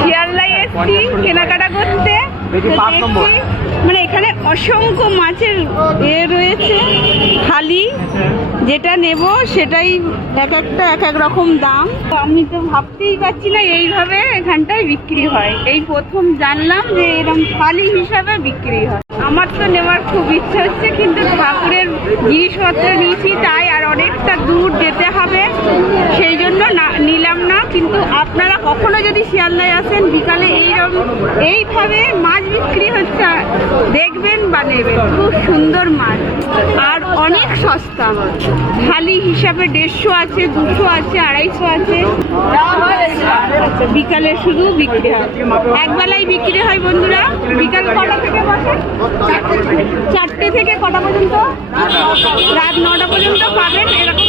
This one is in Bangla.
শিয়ালদায় এসছি কেনাকাটা করতে, মানে এখানে অসংখ্য মাছের রয়েছে থালি, যেটা নেব সেটাই এক একটা এক এক রকম দাম। তো আমি তো ভাবতেই পারছি না এইভাবে এখানটায় বিক্রি হয়, এই প্রথম জানলাম যে এরকম থালি হিসাবে বিক্রি হয়। আমার তো নেওয়ার খুব ইচ্ছা হচ্ছে, কিন্তু ঠাকুরের জিনিসপত্র নিয়েছি তাই আর অনেকটা দূর যেতে হবে, সেই জন্য নিলাম না। কিন্তু আপনারা কখনো যদি শিয়ালদায় আসেন বিকালে এইভাবে মাছ বিক্রি হচ্ছে দেখবেন বা নেবেন, খুব সুন্দর মাছ আর অনেক সস্তা। থালি হিসাবে 150 আছে, 200 আছে, 250 আছে। আচ্ছা, বিকালে শুধু বিক্রি হয়, একবেলাই বিক্রি হয় বন্ধুরা। বিকাল কটা থেকে বসে? 4টে থেকে কটা পর্যন্ত? রাত 9টা পর্যন্ত পাবেন এরকম।